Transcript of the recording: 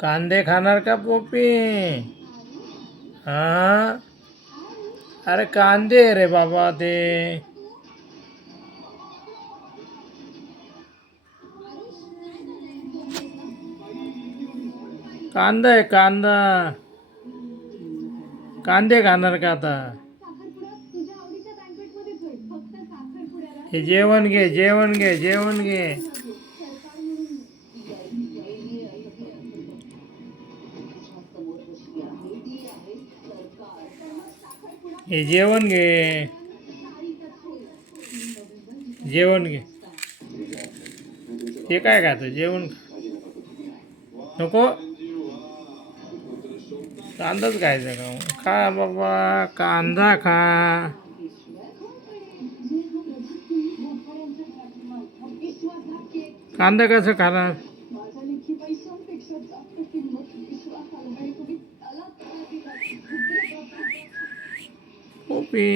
कांदे खाणार का पोपी? हा, अरे कांदे रे बाबा ते. कांदा आहे कांदा. कांदे खाणार का आता? हे जेवण घे जेवण घे जेवण घे. हे जेवण घे जेवण घे. हे काय खातं जेवण नको. कांदाच खायचा का? खा बाबा कांदा खा. कांदा कसं खाणार? पोपी